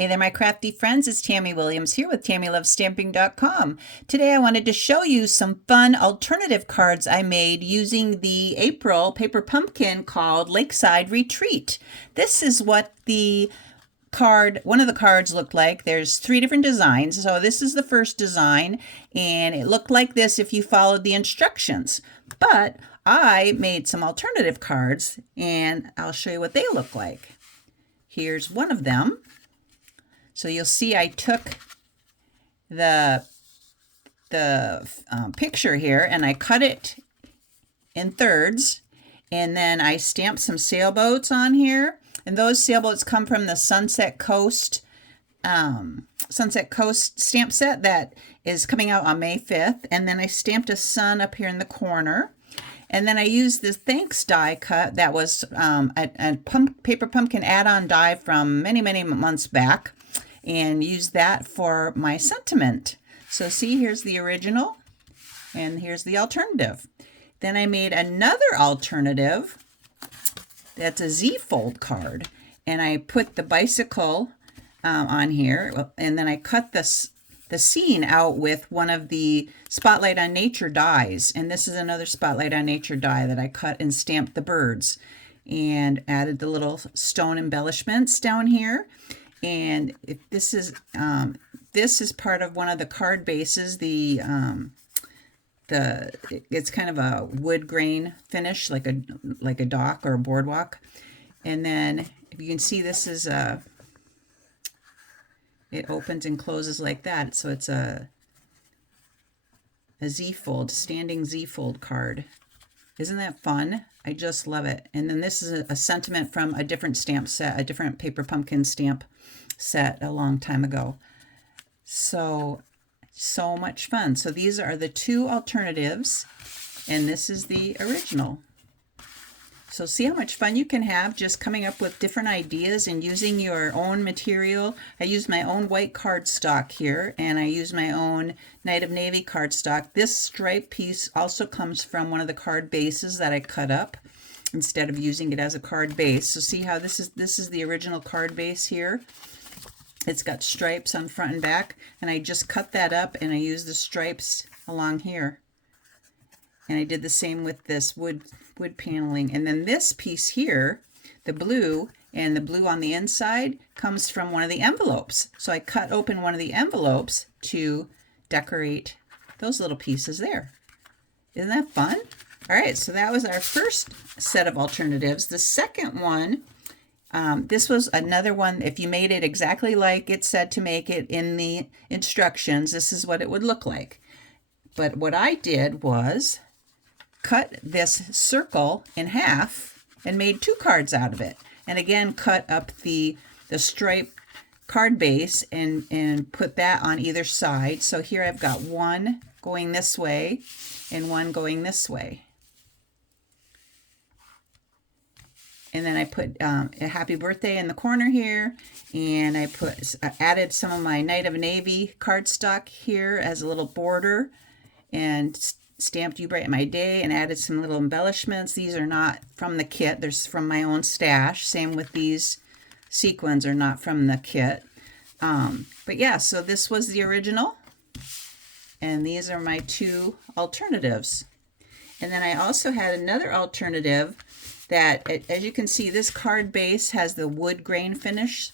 Hey there, my crafty friends. It's Tammy Williams here with TammyLovesStamping.com. Today I wanted to show you some fun alternative cards I made using the April paper pumpkin called Lakeside Retreat. This is what one of the cards looked like. There's 3 different designs. So this is the first design, and it looked like this if you followed the instructions. But I made some alternative cards, and I'll show you what they look like. Here's one of them. So you'll see I took the picture here and I cut it in thirds, and then I stamped some sailboats on here. And those sailboats come from the Sunset Coast stamp set that is coming out on May 5th. And then I stamped a sun up here in the corner. And then I used this thanks die cut that was a paper pumpkin add-on die from many months back, and use that for my sentiment. So see, here's the original and here's the alternative. Then I made another alternative that's a Z-fold card, and I put the bicycle on here, and then I cut the scene out with one of the Spotlight on Nature dies, and this is another Spotlight on Nature die that I cut and stamped the birds and added the little stone embellishments down here. And this is part of one of the card bases. It's kind of a wood grain finish, like a dock or a boardwalk. And then if you can see, this is it opens and closes like that. So it's a Z-fold, standing Z-fold card. Isn't that fun? I just love it. And then this is a sentiment from a different stamp set, a different paper pumpkin stamp set a long time ago. So much fun. So these are the 2 alternatives, and this is the original. So see how much fun you can have just coming up with different ideas and using your own material. I used my own white cardstock here, and I used my own Night of Navy cardstock. This stripe piece also comes from one of the card bases that I cut up instead of using it as a card base. So see how this is the original card base here. It's got stripes on front and back, and I just cut that up and I used the stripes along here. And I did the same with this wood paneling. And then this piece here, the blue, and the blue on the inside comes from one of the envelopes. So I cut open one of the envelopes to decorate those little pieces there. Isn't that fun? All right, so that was our first set of alternatives. The second one, this was another one. If you made it exactly like it said to make it in the instructions, this is what it would look like. But what I did was cut this circle in half and made 2 cards out of it. And again, cut up the stripe card base and put that on either side. So here I've got one going this way and one going this way. And then I put a happy birthday in the corner here, and I added some of my Night of Navy cardstock here as a little border, and stamped You Brighten My Day and added some little embellishments. These are not from the kit. They're from my own stash. Same with these sequins are not from the kit. But yeah, so this was the original, and these are my 2 alternatives. And then I also had another alternative that, as you can see, this card base has the wood grain finish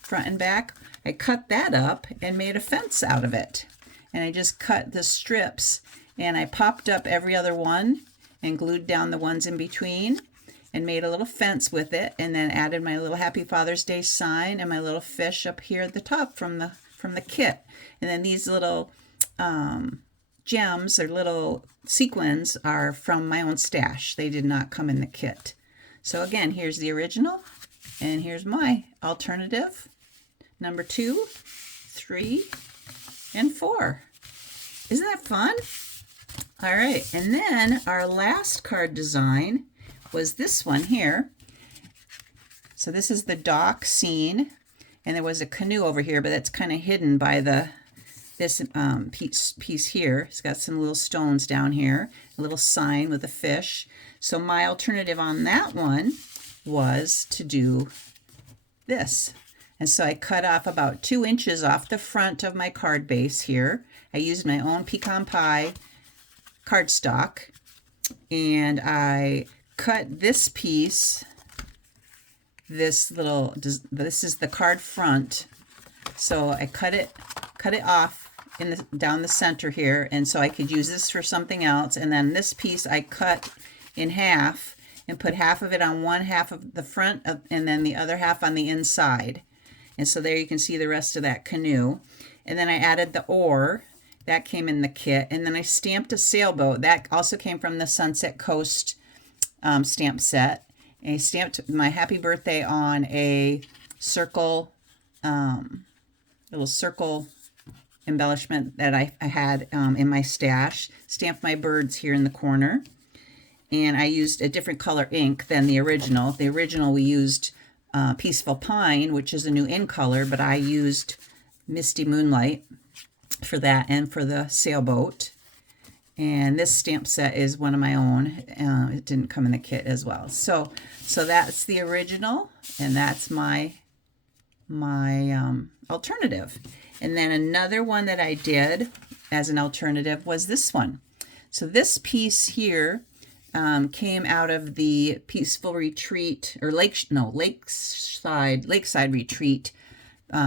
front and back. I cut that up and made a fence out of it. And I just cut the strips, and I popped up every other one and glued down the ones in between and made a little fence with it, and then added my little Happy Father's Day sign and my little fish up here at the top from the kit. And then these little gems or little sequins are from my own stash. They did not come in the kit. So again, here's the original, and here's my alternative, number 2, 3, and 4. Isn't that fun? All right, and then our last card design was this one here. So this is the dock scene, and there was a canoe over here, but that's kind of hidden by this piece here. It's got some little stones down here, a little sign with a fish. So my alternative on that one was to do this. And so I cut off about 2 inches off the front of my card base here. I used my own pecan pie cardstock, and I cut this piece, this is the card front. So I cut it off down the center here, and so I could use this for something else. And then this piece I cut in half and put half of it on one half of the front and then the other half on the inside. And so there you can see the rest of that canoe. And then I added the oar. That came in the kit. And then I stamped a sailboat. That also came from the Sunset Coast stamp set. And I stamped my happy birthday on a circle, little circle embellishment that I had in my stash. Stamped my birds here in the corner. And I used a different color ink than the original. The original we used Peaceful Pine, which is a new in color, but I used Misty Moonlight for that and for the sailboat. And this stamp set is one of my own. It didn't come in the kit as well. So that's the original, and that's my alternative. And then another one that I did as an alternative was this one. So this piece here came out of the Peaceful Retreat, or Lakeside Retreat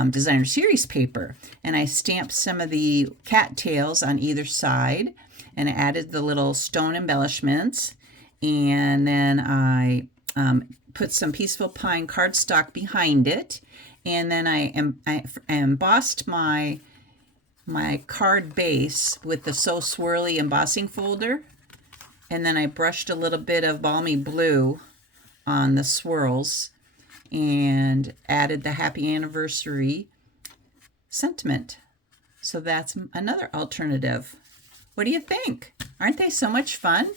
designer series paper. And I stamped some of the cattails on either side, and I added the little stone embellishments. And then I put some Peaceful Pine cardstock behind it. And then I embossed my card base with the So Swirly embossing folder. And then I brushed a little bit of balmy blue on the swirls and added the happy anniversary sentiment. So that's another alternative. What do you think? Aren't they so much fun?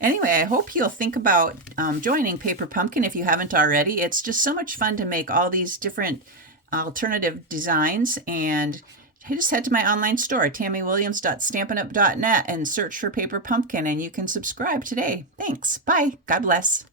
Anyway, I hope you'll think about joining Paper Pumpkin if you haven't already. It's just so much fun to make all these different alternative designs. And I just head to my online store, tammywilliams.stampinup.net, and search for Paper Pumpkin, and you can subscribe today. Thanks. Bye. God bless.